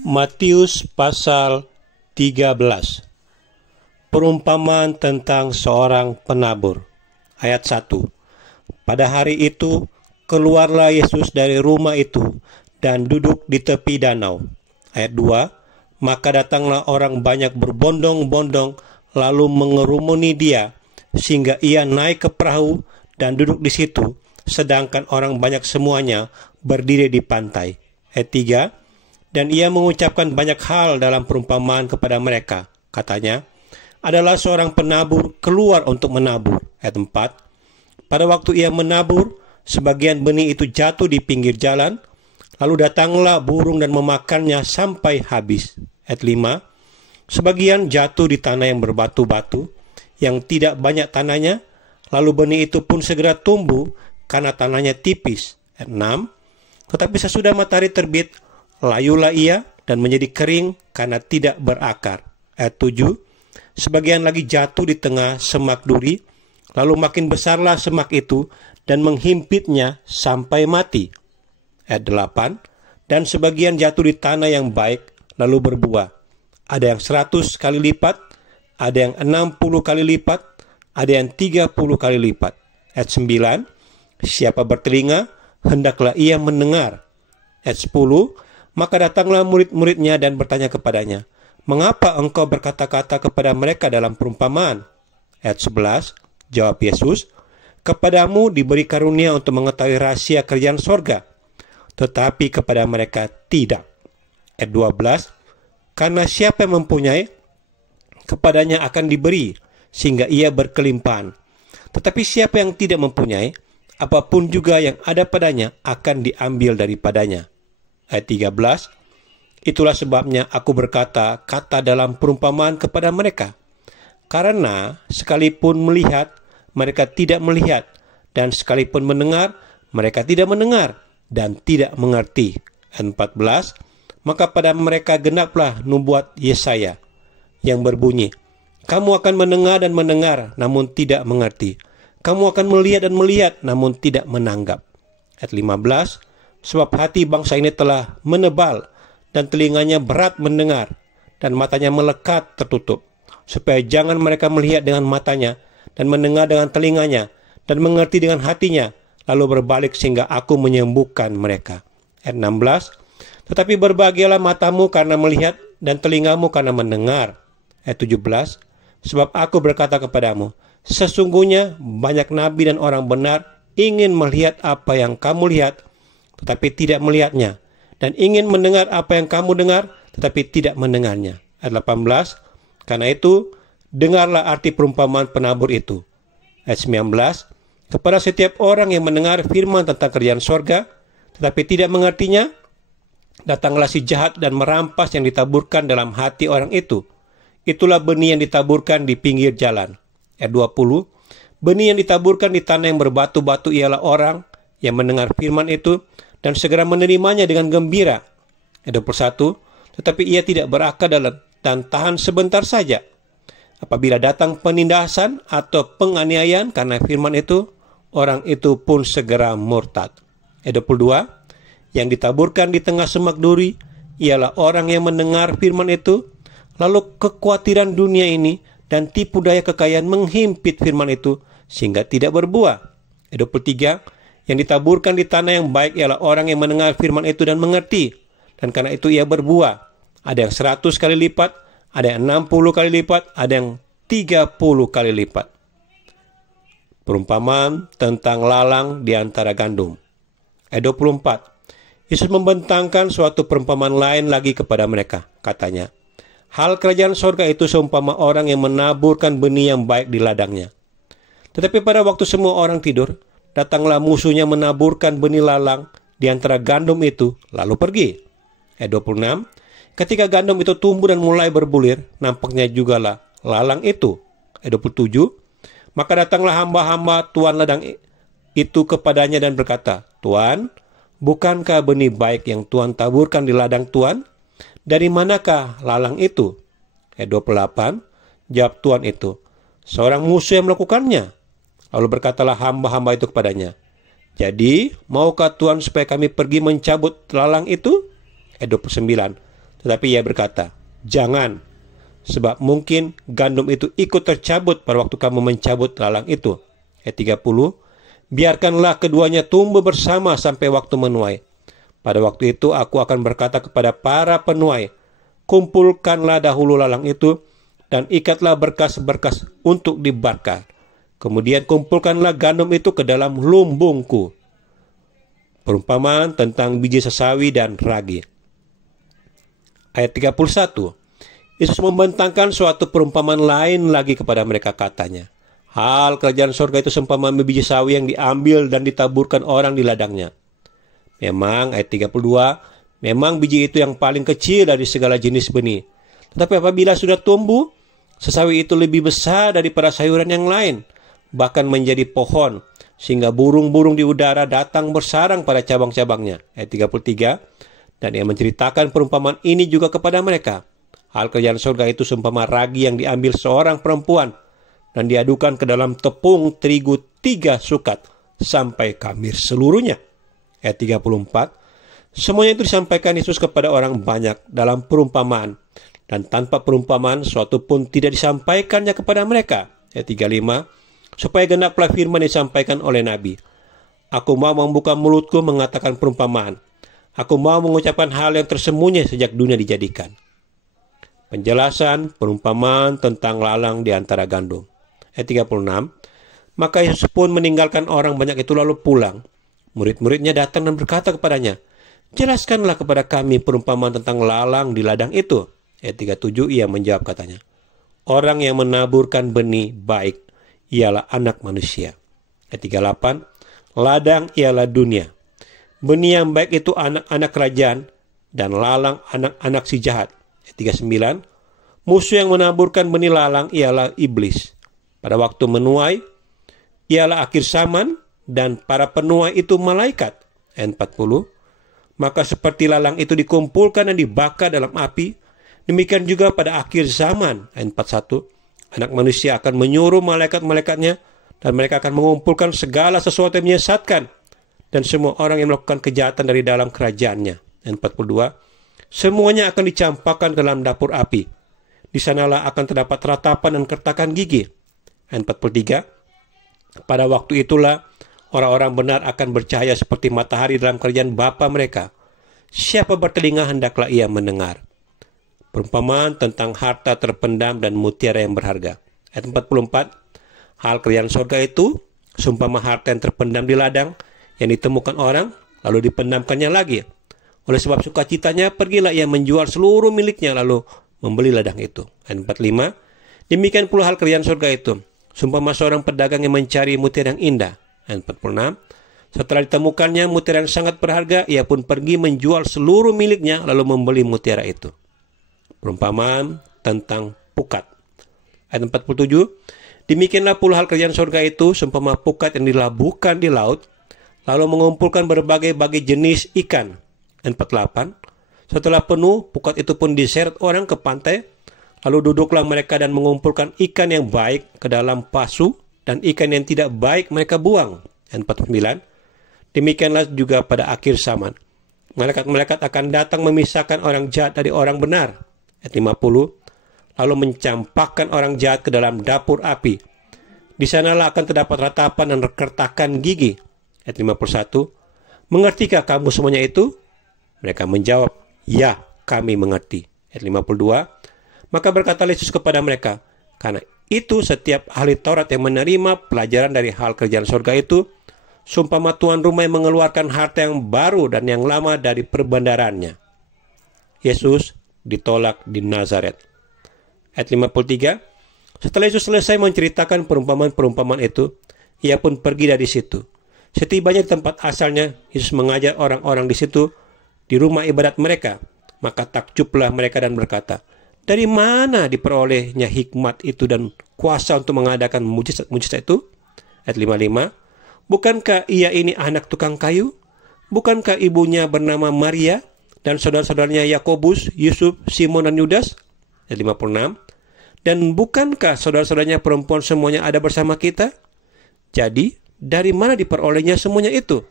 Matius pasal 13. Perumpamaan tentang seorang penabur. Ayat 1. Pada hari itu, keluarlah Yesus dari rumah itu dan duduk di tepi danau. Ayat 2. Maka datanglah orang banyak berbondong-bondong lalu mengerumuni dia, sehingga ia naik ke perahu dan duduk di situ, sedangkan orang banyak semuanya berdiri di pantai. Ayat 3. Dan ia mengucapkan banyak hal dalam perumpamaan kepada mereka. Katanya, adalah seorang penabur keluar untuk menabur. Ayat 4. Pada waktu ia menabur, sebagian benih itu jatuh di pinggir jalan, lalu datanglah burung dan memakannya sampai habis. Ayat 5. Sebagian jatuh di tanah yang berbatu-batu, yang tidak banyak tanahnya, lalu benih itu pun segera tumbuh karena tanahnya tipis. Ayat 6. Tetapi sesudah matahari terbit, layulah ia dan menjadi kering karena tidak berakar. Ayat 7. Sebagian lagi jatuh di tengah semak duri, lalu makin besarlah semak itu dan menghimpitnya sampai mati. Ayat 8. Dan sebagian jatuh di tanah yang baik, lalu berbuah. Ada yang 100 kali lipat, ada yang 60 kali lipat, ada yang 30 kali lipat. Ayat 9. Siapa bertelinga, hendaklah ia mendengar. Ayat 10. Maka datanglah murid-muridnya dan bertanya kepadanya, mengapa engkau berkata-kata kepada mereka dalam perumpamaan? Ayat 11. Jawab Yesus, kepadamu diberi karunia untuk mengetahui rahasia kerajaan sorga, tetapi kepada mereka tidak. Ayat 12. Karena siapa yang mempunyai, kepadanya akan diberi, sehingga ia berkelimpahan. Tetapi siapa yang tidak mempunyai, apapun juga yang ada padanya akan diambil daripadanya. Ayat 13. Itulah sebabnya aku berkata kata dalam perumpamaan kepada mereka, karena sekalipun melihat, mereka tidak melihat, dan sekalipun mendengar, mereka tidak mendengar, dan tidak mengerti. Ayat 14. Maka pada mereka genaplah nubuat Yesaya yang berbunyi, kamu akan mendengar dan mendengar, namun tidak mengerti. Kamu akan melihat dan melihat, namun tidak menanggap. Ayat 15. Sebab hati bangsa ini telah menebal, dan telinganya berat mendengar, dan matanya melekat tertutup, supaya jangan mereka melihat dengan matanya, dan mendengar dengan telinganya, dan mengerti dengan hatinya, lalu berbalik sehingga aku menyembuhkan mereka. Ayat 16. Tetapi berbahagialah matamu karena melihat, dan telingamu karena mendengar. Ayat 17. Sebab aku berkata kepadamu, sesungguhnya banyak nabi dan orang benar ingin melihat apa yang kamu lihat, tetapi tidak melihatnya, dan ingin mendengar apa yang kamu dengar, tetapi tidak mendengarnya. Ayat 18. Karena itu, dengarlah arti perumpamaan penabur itu. Ayat 19. Kepada setiap orang yang mendengar firman tentang kerajaan sorga, tetapi tidak mengertinya, datanglah si jahat dan merampas yang ditaburkan dalam hati orang itu. Itulah benih yang ditaburkan di pinggir jalan. Ayat 20. Benih yang ditaburkan di tanah yang berbatu-batu ialah orang yang mendengar firman itu, dan segera menerimanya dengan gembira. Ayat 21. Tetapi ia tidak berakar dan tahan sebentar saja. Apabila datang penindasan atau penganiayaan karena firman itu, orang itu pun segera murtad. Ayat 22. Yang ditaburkan di tengah semak duri ialah orang yang mendengar firman itu, lalu kekhawatiran dunia ini dan tipu daya kekayaan menghimpit firman itu sehingga tidak berbuah. Ayat 23. Yang ditaburkan di tanah yang baik ialah orang yang mendengar firman itu dan mengerti, dan karena itu ia berbuah. Ada yang 100 kali lipat, ada yang 60 kali lipat, ada yang 30 kali lipat. Perumpamaan tentang lalang di antara gandum. Ayat 24. Yesus membentangkan suatu perumpamaan lain lagi kepada mereka. Katanya, hal kerajaan sorga itu seumpama orang yang menaburkan benih yang baik di ladangnya. Tetapi pada waktu semua orang tidur, datanglah musuhnya menaburkan benih lalang di antara gandum itu, lalu pergi. Ayat 26. Ketika gandum itu tumbuh dan mulai berbulir, nampaknya jugalah lalang itu. Ayat 27. Maka datanglah hamba-hamba tuan ladang itu kepadanya dan berkata, Tuan, bukankah benih baik yang Tuan taburkan di ladang Tuan? Dari manakah lalang itu? Ayat 28. Jawab tuan itu, seorang musuh yang melakukannya. Lalu berkatalah hamba-hamba itu kepadanya, jadi maukah Tuhan supaya kami pergi mencabut lalang itu? Ayat 29. Tetapi ia berkata, "Jangan, sebab mungkin gandum itu ikut tercabut pada waktu kamu mencabut lalang itu." Ayat 30, "Biarkanlah keduanya tumbuh bersama sampai waktu menuai. Pada waktu itu aku akan berkata kepada para penuai, kumpulkanlah dahulu lalang itu dan ikatlah berkas-berkas untuk dibakar. Kemudian kumpulkanlah gandum itu ke dalam lumbungku." Perumpamaan tentang biji sesawi dan ragi. Ayat 31, Yesus membentangkan suatu perumpamaan lain lagi kepada mereka, katanya, "Hal kerajaan surga itu seumpama biji sawi yang diambil dan ditaburkan orang di ladangnya." Memang, ayat 32, memang biji itu yang paling kecil dari segala jenis benih. Tetapi apabila sudah tumbuh, sesawi itu lebih besar daripada sayuran yang lain, bahkan menjadi pohon, sehingga burung-burung di udara datang bersarang pada cabang-cabangnya. Ayat 33, dan ia menceritakan perumpamaan ini juga kepada mereka. Hal kerajaan surga itu seumpama ragi yang diambil seorang perempuan dan diadukan ke dalam tepung terigu 3 sukat sampai khamir seluruhnya. Ayat 34, semuanya itu disampaikan Yesus kepada orang banyak dalam perumpamaan, dan tanpa perumpamaan suatu pun tidak disampaikannya kepada mereka. Ayat 35, supaya genaplah firman disampaikan oleh Nabi, "Aku mau membuka mulutku mengatakan perumpamaan. Aku mau mengucapkan hal yang tersembunyi sejak dunia dijadikan." Penjelasan perumpamaan tentang lalang di antara gandum. Ayat 36, maka Yesus pun meninggalkan orang banyak itu lalu pulang. Murid-muridnya datang dan berkata kepadanya, "Jelaskanlah kepada kami perumpamaan tentang lalang di ladang itu." Ayat 37, ia menjawab katanya, "Orang yang menaburkan benih baik ialah anak manusia." Ayat 38, ladang ialah dunia. Benih yang baik itu anak-anak kerajaan, dan lalang anak-anak si jahat. Ayat 39, musuh yang menaburkan benih lalang ialah iblis. Pada waktu menuai, ialah akhir zaman, dan para penuai itu malaikat. Ayat 40, maka seperti lalang itu dikumpulkan dan dibakar dalam api, demikian juga pada akhir zaman. Ayat 41, anak manusia akan menyuruh malaikat-malaikatnya, dan mereka akan mengumpulkan segala sesuatu yang menyesatkan, dan semua orang yang melakukan kejahatan dari dalam kerajaannya. Ayat 42, semuanya akan dicampakkan ke dalam dapur api. Di sanalah akan terdapat ratapan dan kertakan gigi. Ayat 43, pada waktu itulah orang-orang benar akan bercahaya seperti matahari dalam kerajaan Bapa mereka. Siapa bertelinga hendaklah ia mendengar. Perumpamaan tentang harta terpendam dan mutiara yang berharga. Ayat 44, hal kerajaan surga itu seumpama harta yang terpendam di ladang yang ditemukan orang, lalu dipendamkannya lagi. Oleh sebab sukacitanya, pergilah ia menjual seluruh miliknya, lalu membeli ladang itu. Ayat 45, demikian pula hal kerajaan surga itu seumpama seorang pedagang yang mencari mutiara yang indah. Ayat 46, setelah ditemukannya mutiara yang sangat berharga, ia pun pergi menjual seluruh miliknya, lalu membeli mutiara itu. Perumpamaan tentang pukat. Ayat 47, demikianlah pula hal kerajaan surga itu seumpama pukat yang dilabuhkan di laut, lalu mengumpulkan berbagai-bagai jenis ikan. Ayat 48, setelah penuh, pukat itu pun diseret orang ke pantai, lalu duduklah mereka dan mengumpulkan ikan yang baik ke dalam pasu, dan ikan yang tidak baik mereka buang. Ayat 49, demikianlah juga pada akhir zaman. Malaikat-malaikat akan datang memisahkan orang jahat dari orang benar. Ayat 50, lalu mencampakkan orang jahat ke dalam dapur api. Di sanalah akan terdapat ratapan dan kertakan gigi. Ayat 51, mengertikah kamu semuanya itu? Mereka menjawab, ya, kami mengerti. Ayat 52, maka berkata Yesus kepada mereka, karena itu setiap ahli Taurat yang menerima pelajaran dari hal kerajaan surga itu, seumpama tuan rumah yang mengeluarkan harta yang baru dan yang lama dari perbendaharanya. Yesus ditolak di Nazaret. Ayat 53, setelah Yesus selesai menceritakan perumpamaan-perumpamaan itu, ia pun pergi dari situ. Setibanya di tempat asalnya, Yesus mengajar orang-orang di situ, di rumah ibadat mereka. Maka takjublah mereka dan berkata, dari mana diperolehnya hikmat itu dan kuasa untuk mengadakan mujizat-mujizat itu? Ayat 55, bukankah ia ini anak tukang kayu? Bukankah ibunya bernama Maria dan saudara-saudaranya Yakobus, Yusuf, Simon, dan Yudas? Ayat 56, dan bukankah saudara-saudaranya perempuan semuanya ada bersama kita? Jadi, dari mana diperolehnya semuanya itu?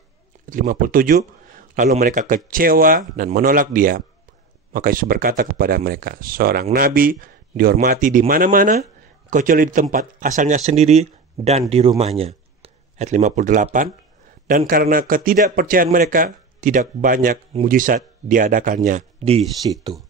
Ayat 57, lalu mereka kecewa dan menolak dia. Maka Yesus berkata kepada mereka, seorang nabi dihormati di mana-mana, kecuali di tempat asalnya sendiri dan di rumahnya. Ayat 58, dan karena ketidakpercayaan mereka, tidak banyak mujizat diadakannya di situ.